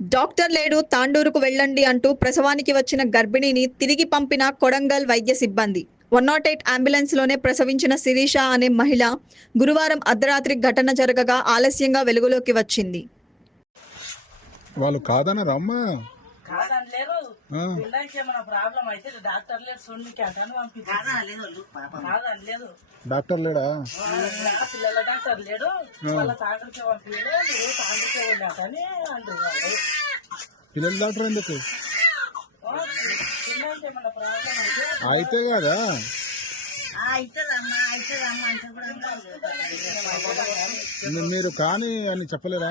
Doctor లేడు తాండూరుకు వెళ్ళండి అంటూ ప్రసవానికి వచ్చిన గర్భిణిని తిరిగి పంపిన కొడంగల్ వైద్య సిబ్బంది. 108 అంబులెన్స్లోనే ప్రసవించిన శిరీష అనే మహిళ గురువారం అర్ధరాత్రి ఘటన జరగగా ఆలస్యంగా వెలుగులోకి వచ్చింది. వాళ్ళు కాదనరమ్మా కాదనలేరు. పిల్లలకి ఏమైనా ప్రాబ్లం అయితే డాక్టర్ లేడు సొన్నికి అంటాను కాదనలేదు. డాక్టర్ లేడా? పిల్లల డాక్టర్ లేడు, వాళ్ళ తాండ్రికి పంపించలేదు, నువ్వు తాండ్రికి వెళ్ళాకని అంటున్నాడు. పిల్లల డాక్టర్ ఎందుకు పిల్లలకి ఏమైనా ప్రాబ్లం అయితే కదా మీరు కానీ అని చెప్పలేరా?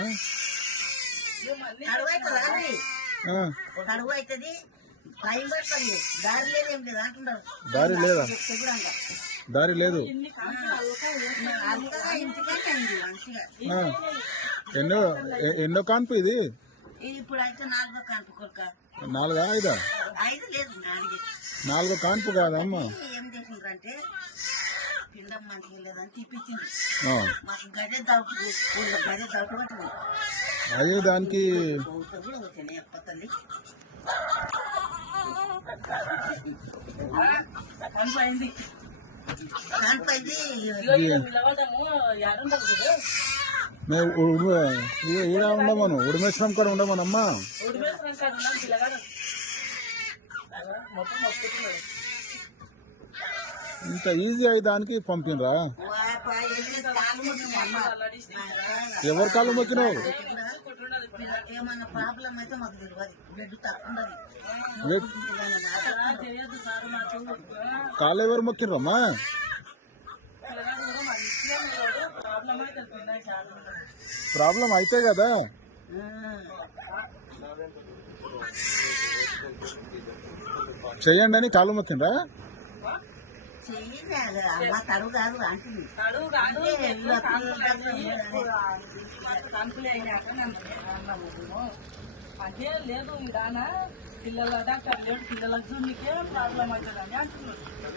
దారి లేదా? దారి లేదు. ఎన్నో కాన్పు ఇది? నాలుగా ఐదా? నాలుగో కాన్పు కాదమ్మా. పిండం మంచిగా లేదని తీపిచ్చింది. మాకు గదే దౌడు అయ్యో దానికి తల్లి కనిపోయింది. మేము ఈడ ఉండమను, ఉడిమేశ్వరం కూడా ఉండమనమ్మా. ఇంత ఈజీ అయ్యి దానికి పంపినరా? ఎవరి కాళ్ళు మొక్కినావు? ఏమన్నా ప్రాబ్లం అయితే మాకు తెలియదు. బ్లడ్ తక్కువ కాళ్ళు ఎవరు మొక్కినరమ్మా? ప్రాబ్లం అయితే కదా. చెయ్యండి అని కాళ్ళు మొక్కినరా? అమ్మ తడుగు కాదు అంటుంది. అదే లేదు ఇదానా పిల్లల డాక్టర్ లేడు, పిల్లల జూన్నికే ప్రాబ్లం అవుతుందని అంటున్నారు.